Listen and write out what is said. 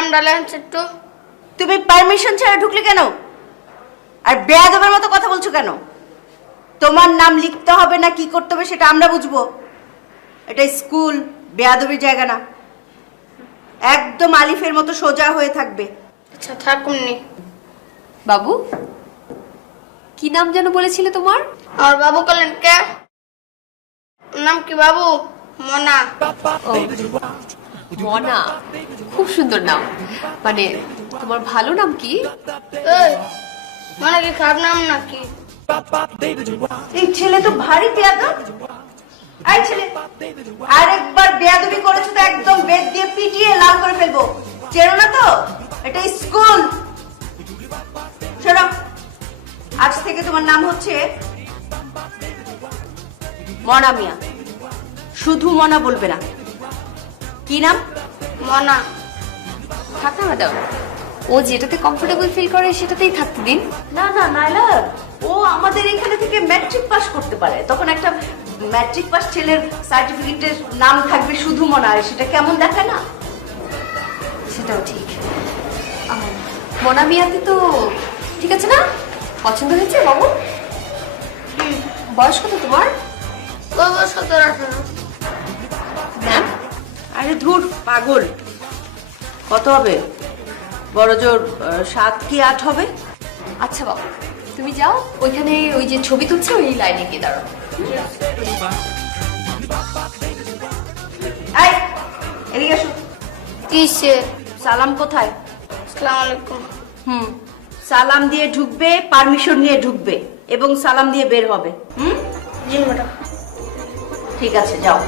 নামটা লেখেন একটু। তুমি পারমিশন ছাড়া ঢুকলে কেন? আর বেয়াদবের মতো কথা বলছো কেন? তোমার নাম লিখতে হবে না কি করতে হবে সেটা আমরা বুঝবো। এটা স্কুল, বেয়াদবির জায়গা না। একদম আলিফের মতো সোজা হয়ে থাকবে। আচ্ছা থাকুননি। বাবু, কি নাম যেন বলেছিলে তোমার? আর বাবু বললেন কে? নাম কি বাবু? মনা। ও, মনা, খুব সুন্দর নাম। মানে তোমার ভালো নাম কি? এই মনা কি খারাপ নাম নাকি? এই ছেলে তো ভারী বেয়াদব। এই ছেলে, আরেকবার বেয়াদবি করেছো তো একদম বেত দিয়ে পিটিয়ে লাল করে ফেলবো। চেনো না তো, এটা স্কুল। শোনো, আজ থেকে তোমার নাম হচ্ছে মনা মিয়া। শুধু মনা বলবে না। কি নাম? মনা। থাক না ম্যাডাম, ও যেটাতে কমফোর্টেবল ফিল করে সেটাতেই থাকতে দিন। না না নাইলা, ও আমাদের এখানে থেকে ম্যাট্রিক পাস করতে পারে। তখন একটা ম্যাট্রিক পাস ছেলের সার্টিফিকেটের নাম থাকবে শুধু মনা, আর সেটা কেমন দেখায় না? সেটাও ঠিক। মনা মিয়াতে তো ঠিক আছে না? পছন্দ হয়েছে বাবু? বয়স কত তোমার? বাবু 17-18। ম্যাম, আরে ধুর পাগল, কত হবে? বড় জোর 7 কি 8 হবে। আচ্ছা বাবু, তুমি যাও, ওইখানে ওই যে ছবি তুলছে ওই লাইনে গিয়ে দাঁড়াও। এই এদিকে এসো। কিসে? সালাম কোথায়? আসসালামু আলাইকুম। সালাম দিয়ে ঢুকবে, পারমিশন নিয়ে ঢুকবে এবং সালাম দিয়ে বের হবে। জি ম্যাডাম। ঠিক আছে, যাও।